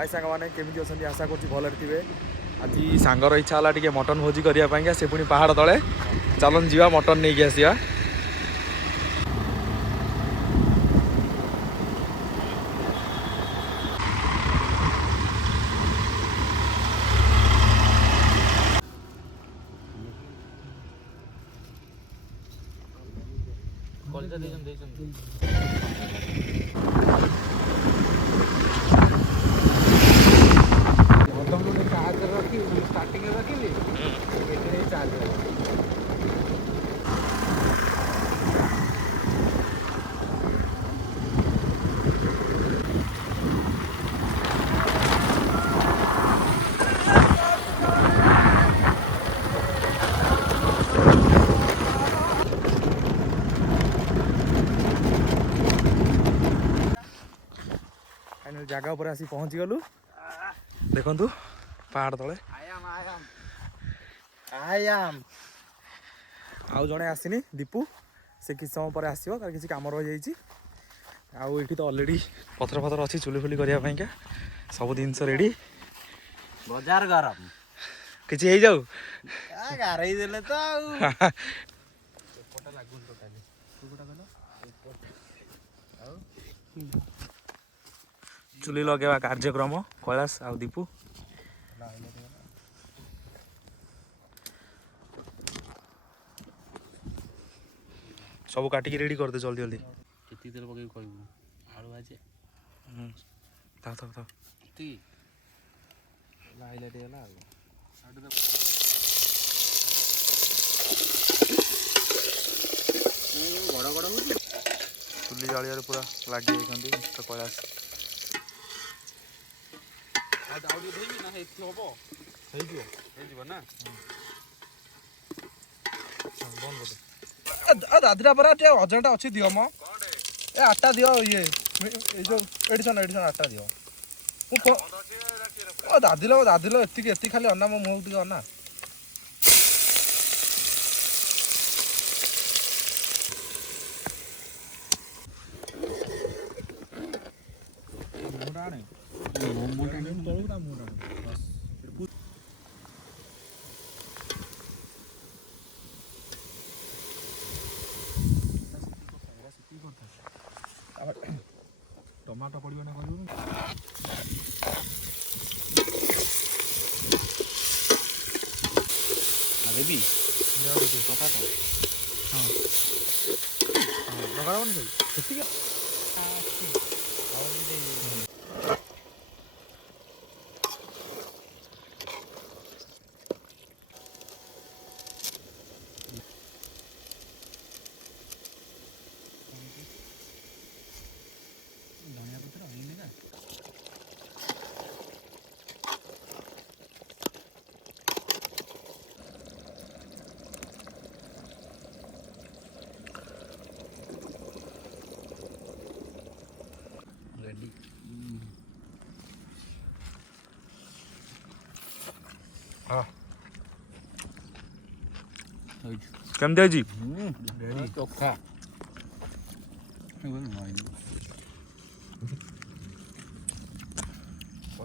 हाय सांग मैंने केमी अच्छा आशा कर भल थे आज सांगर इच्छा है टे मटन भोजी करने से पुणी पहाड़ तले चलन जीवा मटन नहीं कि आसिया जगह पर आसी पहुँची गलु देखु पहाड़ तले आउ जड़े आसनी दीपू से किस समय पर आसो तार किसी कम रही जाइए आउ ये तो अलरेडी पथर फथर अच्छी चुली फुली करने सब जिनस रेडी बजार गरम किसी हो जाऊ गारई देले तो चुली लगेवा कार्यक्रम कैलाश आ दीपू सब काटिकी रेडी कर दे जल्दी जल्दी केती तेल पके कहबू आलू भाजे था था था ती लाइलेट गेला आडू बड़ बड़ हो चुली जालिया पूरा लगे मिस्टर कैलाश आज आउडी देबी ना हेथि होबो हेजिबो ना बंद कर दादरा पर अर्जेंट अच्छी दियो मो ए आटा दियो ये जो एडिसन आटा दियो दादिलो एति खाली अन्ना मो मुह टिके अन्ना टमाटो पड़ो ना करूँ आगे भी टमाटो हाँ लगा नहीं धनिया पत्र होइने का रेडी हाँ होई केमती जी रेडी चोखा